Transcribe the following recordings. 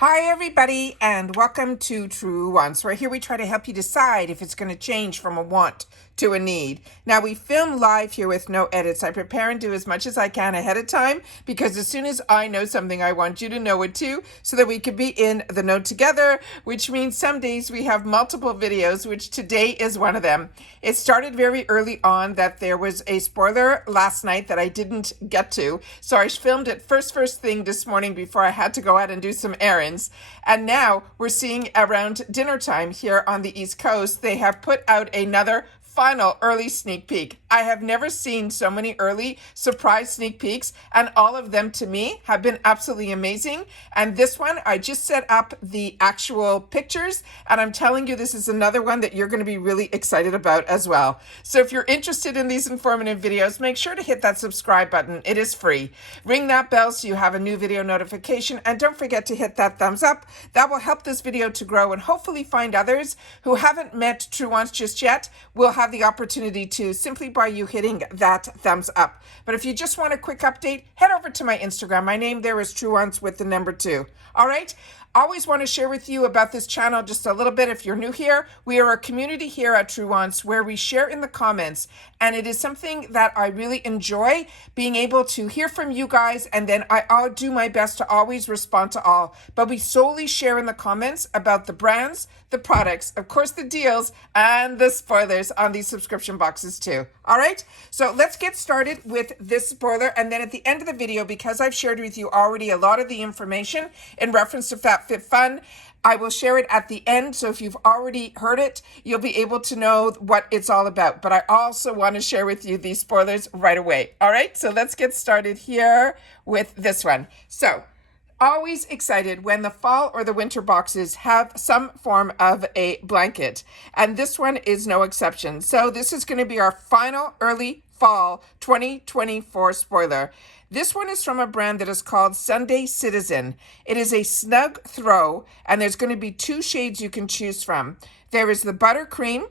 Hi everybody and welcome to Truewants, where here we try to help you decide if it's going to change from a want to a need. Now we film live here with no edits. I prepare and do as much as I can ahead of time because as soon as I know something, I want you to know it too, so that we can be in the know together, which means some days we have multiple videos, which today is one of them. It started very early on that there was a spoiler last night that I didn't get to, so I filmed it first thing this morning before I had to go out and do some errands. And now we're seeing around dinner time here on the East Coast, they have put out another final early sneak peek. I have never seen so many early surprise sneak peeks, and all of them to me have been absolutely amazing. And this one, I just set up the actual pictures, and I'm telling you, this is another one that you're going to be really excited about as well. So if you're interested in these informative videos, make sure to hit that subscribe button. It is free. Ring that bell so you have a new video notification, and don't forget to hit that thumbs up. That will help this video to grow and hopefully find others who haven't met Truewants just yet will have the opportunity to simply by you hitting that thumbs up. But if you just want a quick update, head over to my Instagram. My name there is Truewants with the number 2. All right. Always want to share with you about this channel just a little bit if you're new here. We are a community here at Truewants where we share in the comments, and it is something that I really enjoy, being able to hear from you guys, and then I'll do my best to always respond to all. But we solely share in the comments about the brands, the products, of course the deals, and the spoilers on these subscription boxes too. All right, so let's get started with this spoiler, and then at the end of the video, because I've shared with you already a lot of the information in reference to FabFitFun, I will share it at the end, so if you've already heard it, you'll be able to know what it's all about. But I also want to share with you these spoilers right away. All right, so let's get started here with this one. So, always excited when the fall or the winter boxes have some form of a blanket, and this one is no exception. So this is going to be our final early fall 2024 spoiler. This one is from a brand that is called Sunday Citizen. It is a snug throw, and there's going to be 2 shades you can choose from. There is the buttercream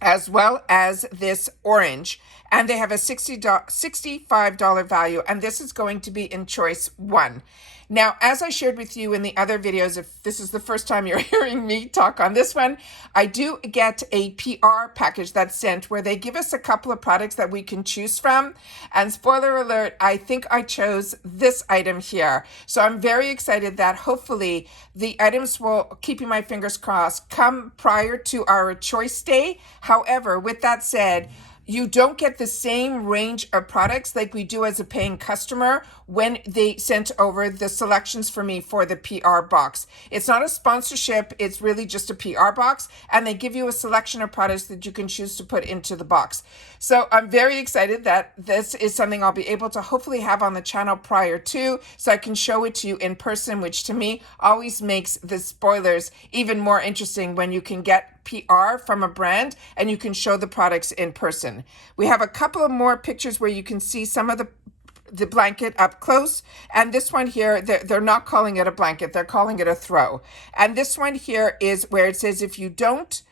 as well as this orange, and they have a $65 value, and this is going to be in choice 1. Now, as I shared with you in the other videos, if this is the first time you're hearing me talk on this one, I do get a PR package that's sent where they give us a couple of products that we can choose from. And spoiler alert, I think I chose this item here. So I'm very excited that hopefully the items will, keeping my fingers crossed, come prior to our choice day. However, with that said, you don't get the same range of products like we do as a paying customer when they sent over the selections for me for the PR box. It's not a sponsorship, it's really just a PR box, and they give you a selection of products that you can choose to put into the box. So I'm very excited that this is something I'll be able to hopefully have on the channel prior to, so I can show it to you in person, which to me always makes the spoilers even more interesting when you can get PR from a brand and you can show the products in person. We have a couple of more pictures where you can see some of the blanket up close, and this one here, they're not calling it a blanket, they're calling it a throw. And this one here is where it says if you don't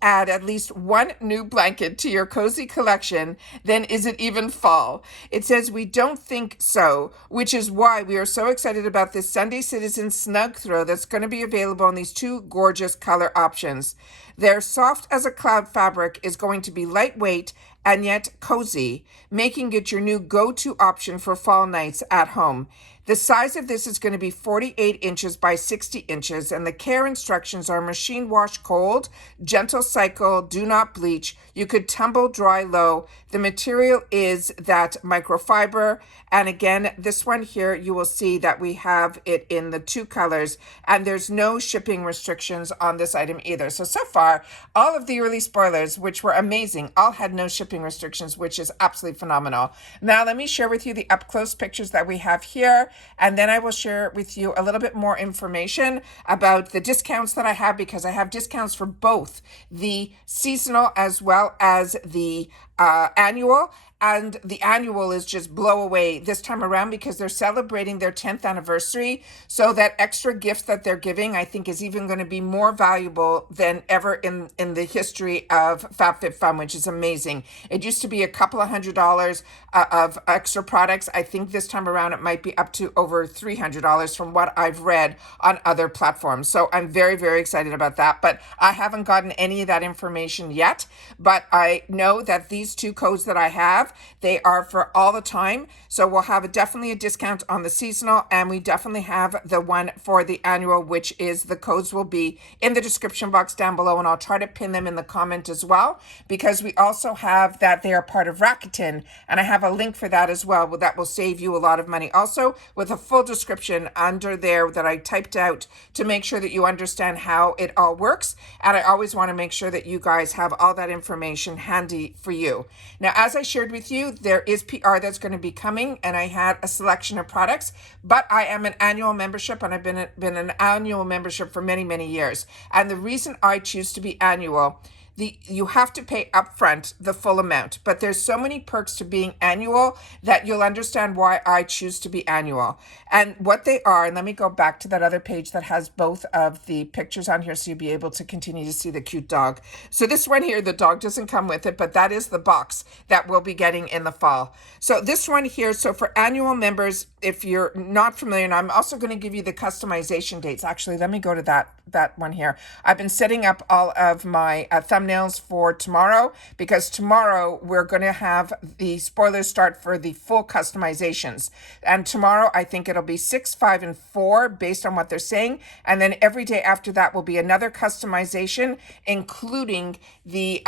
add at least 1 new blanket to your cozy collection, then is it even fall? It says we don't think so, which is why we are so excited about this Sunday Citizen Snug Throw that's going to be available in these 2 gorgeous color options. Their soft as a cloud fabric is going to be lightweight and yet cozy, making it your new go-to option for fall nights at home. The size of this is going to be 48 inches by 60 inches, and the care instructions are machine wash cold, gentle cycle, do not bleach. You could tumble dry low. The material is that microfiber, and again, this one here, you will see that we have it in the 2 colors, and there's no shipping restrictions on this item either. So far, all of the early spoilers, which were amazing, all had no shipping restrictions, which is absolutely phenomenal. Now, let me share with you the up-close pictures that we have here, and then I will share with you a little bit more information about the discounts that I have, because I have discounts for both the seasonal as well as the annual, and the annual is just blow away this time around because they're celebrating their 10th anniversary. So that extra gift that they're giving, I think, is even going to be more valuable than ever in the history of FabFitFun, which is amazing. It used to be a couple of $100 of extra products. I think this time around it might be up to over $300 from what I've read on other platforms. So I'm very, very excited about that. But I haven't gotten any of that information yet. But I know that these two codes that I have, they are for all the time. So we'll have definitely a discount on the seasonal, and we definitely have the one for the annual, which is the codes will be in the description box down below, and I'll try to pin them in the comment as well, because we also have that they are part of Rakuten, and I have a link for that as well. That will save you a lot of money also, with a full description under there that I typed out to make sure that you understand how it all works. And I always want to make sure that you guys have all that information handy for you. Now, as I shared with you, there is PR that's going to be coming, and I had a selection of products, but I am an annual membership, and I've been an annual membership for many, many years. And the reason I choose to be annual, you have to pay upfront the full amount, but there's so many perks to being annual that you'll understand why I choose to be annual. And what they are, and let me go back to that other page that has both of the pictures on here so you'll be able to continue to see the cute dog. So this one here, the dog doesn't come with it, but that is the box that we'll be getting in the fall. So this one here, so for annual members, if you're not familiar, and I'm also going to give you the customization dates. Actually, let me go to that one here. I've been setting up all of my thumbnails for tomorrow, because tomorrow we're going to have the spoilers start for the full customizations. And tomorrow I think it'll be 6, 5, and 4 based on what they're saying. And then every day after that will be another customization, including the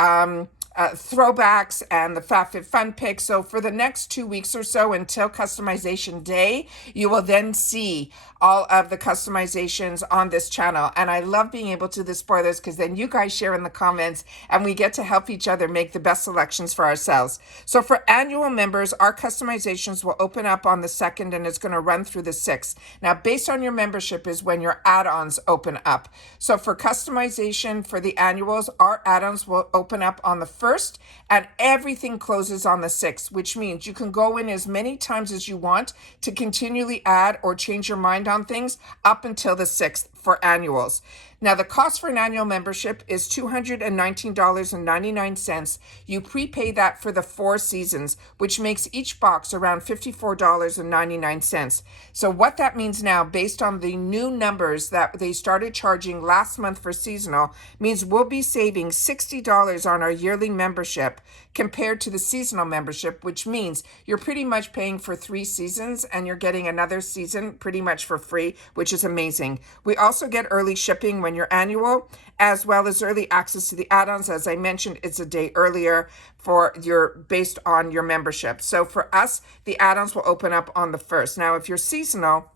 throwbacks and the FabFitFun picks. So for the next 2 weeks or so until customization day, you will then see all of the customizations on this channel. And I love being able to do the spoilers, because then you guys share in the comments and we get to help each other make the best selections for ourselves. So for annual members, our customizations will open up on the 2nd, and it's going to run through the 6th. Now, based on your membership is when your add-ons open up. So for customization for the annuals, our add-ons will open up on the 1st, and everything closes on the 6th, which means you can go in as many times as you want to continually add or change your mind on things up until the 6th for annuals. Now, the cost for an annual membership is $219.99. You prepay that for the 4 seasons, which makes each box around $54.99. So what that means now, based on the new numbers that they started charging last month for seasonal, means we'll be saving $60 on our yearly membership compared to the seasonal membership, which means you're pretty much paying for 3 seasons and you're getting another season pretty much for free, which is amazing. We also get early shipping when you're annual, as well as early access to the add-ons. As I mentioned, it's a day earlier for based on your membership. So for us, the add-ons will open up on the 1st. Now, if you're seasonal,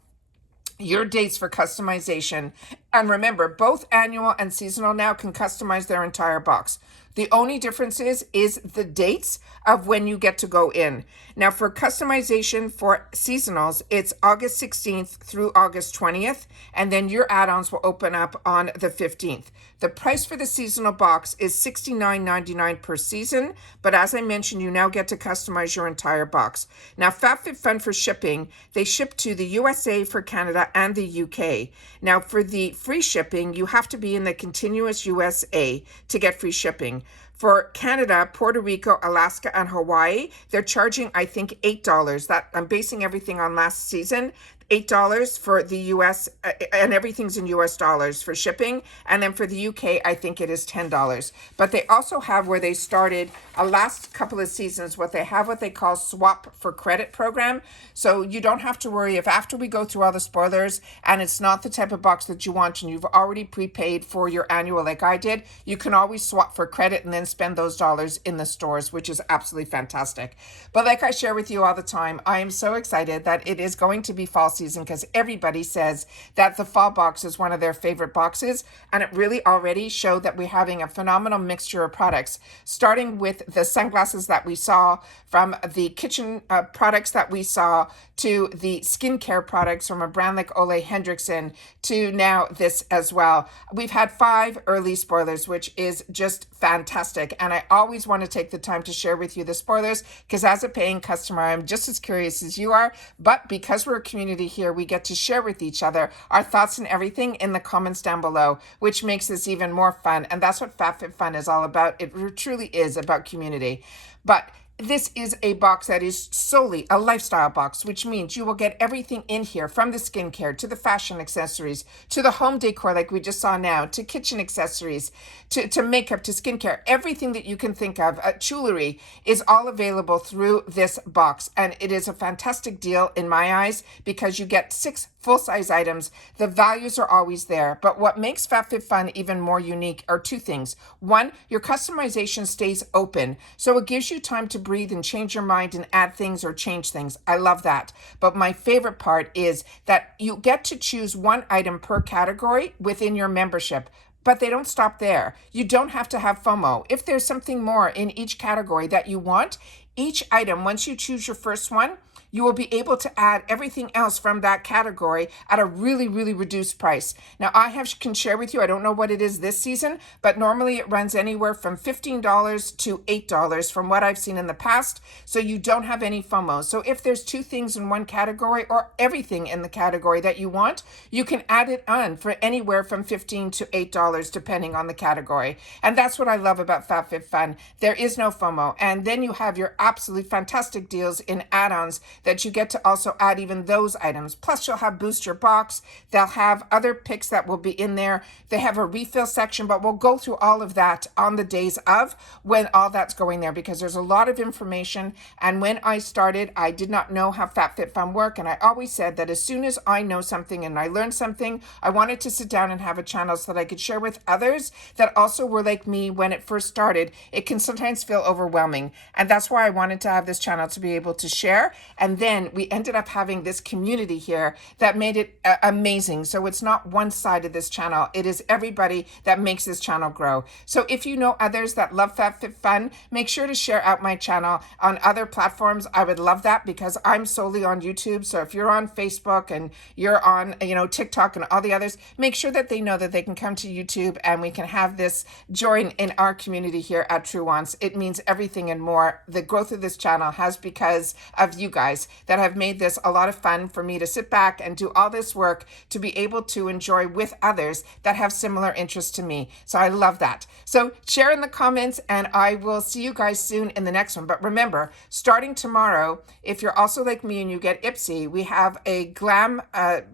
your dates for customization, and remember, both annual and seasonal now can customize their entire box. The only difference is the dates of when you get to go in. Now, for customization for seasonals, it's August 16th through August 20th, and then your add-ons will open up on the 15th. The price for the seasonal box is $69.99 per season, but as I mentioned, you now get to customize your entire box. Now, FabFitFun for shipping, they ship to the USA, for Canada, and the UK. Now, for the free shipping, you have to be in the continuous USA to get free shipping. For Canada, Puerto Rico, Alaska, and Hawaii, they're charging, I think, $8. That I'm basing everything on last season. $8 for the US, and everything's in US dollars for shipping. And then for the UK, I think it is $10. But they also have, where they started last couple of seasons, what they call swap for credit program. So you don't have to worry if after we go through all the spoilers and it's not the type of box that you want and you've already prepaid for your annual like I did, you can always swap for credit and then spend those dollars in the stores, which is absolutely fantastic. But like I share with you all the time, I am so excited that it is going to be fall season. season because everybody says that the fall box is one of their favorite boxes. And it really already showed that we're having a phenomenal mixture of products, starting with the sunglasses that we saw, from the kitchen products that we saw, to the skincare products from a brand like Ole Hendrickson, to now this as well. We've had 5 early spoilers, which is just fantastic. And I always want to take the time to share with you the spoilers because as a paying customer, I'm just as curious as you are. But because we're a community here, we get to share with each other our thoughts and everything in the comments down below, which makes this even more fun. And that's what FabFitFun is all about. It truly is about community. But this is a box that is solely a lifestyle box, which means you will get everything in here, from the skincare to the fashion accessories to the home decor like we just saw now, to kitchen accessories, to makeup, to skincare. Everything that you can think of, jewelry, is all available through this box. And it is a fantastic deal in my eyes because you get 6 full-size items. The values are always there. But what makes FabFitFun even more unique are 2 things. 1, your customization stays open, so it gives you time to breathe and change your mind and add things or change things. I love that. But my favorite part is that you get to choose 1 item per category within your membership. But they don't stop there. You don't have to have FOMO. If there's something more in each category that you want, each item, once you choose your first one, you will be able to add everything else from that category at a really, really reduced price. Now, can share with you, I don't know what it is this season, but normally it runs anywhere from $15 to $8 from what I've seen in the past, so you don't have any FOMO. So if there's 2 things in one category or everything in the category that you want, you can add it on for anywhere from $15 to $8 depending on the category. And that's what I love about FabFitFun. There is no FOMO. And then you have your absolutely fantastic deals in add-ons that you get to also add even those items. Plus, you'll have Boost Your Box. They'll have other picks that will be in there. They have a refill section, but we'll go through all of that on the days of when all that's going there because there's a lot of information. And when I started, I did not know how FabFitFun worked. And I always said that as soon as I know something and I learn something, I wanted to sit down and have a channel so that I could share with others that also were like me when it first started. It can sometimes feel overwhelming. And that's why I wanted to have this channel to be able to share. And then we ended up having this community here that made it amazing. So it's not one side of this channel. It is everybody that makes this channel grow. So if you know others that love FabFitFun, make sure to share out my channel on other platforms. I would love that because I'm solely on YouTube. So if you're on Facebook and you're on, TikTok and all the others, make sure that they know that they can come to YouTube and we can have this join in our community here at Truewants. It means everything and more. The growth of this channel has because of you guys that have made this a lot of fun for me to sit back and do all this work to be able to enjoy with others that have similar interests to me. So I love that. So share in the comments and I will see you guys soon in the next one. But remember, starting tomorrow, if you're also like me and you get Ipsy, we have a glam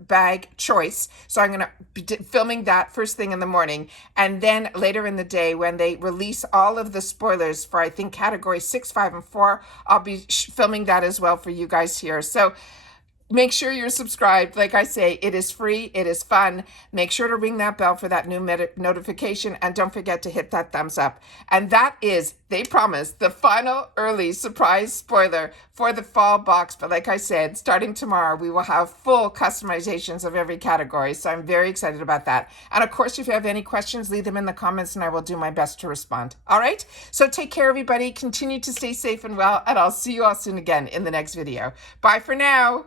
bag choice. So I'm going to be filming that first thing in the morning. And then later in the day when they release all of the spoilers for, I think, category 6, 5, and 4, I'll be filming that as well for you guys here. So make sure you're subscribed. Like I say, it is free. It is fun. Make sure to ring that bell for that new notification. And don't forget to hit that thumbs up. And that is, they promise, the final early surprise spoiler for the fall box. But like I said, starting tomorrow, we will have full customizations of every category. So I'm very excited about that. And of course, if you have any questions, leave them in the comments and I will do my best to respond. All right? So take care, everybody. Continue to stay safe and well. And I'll see you all soon again in the next video. Bye for now.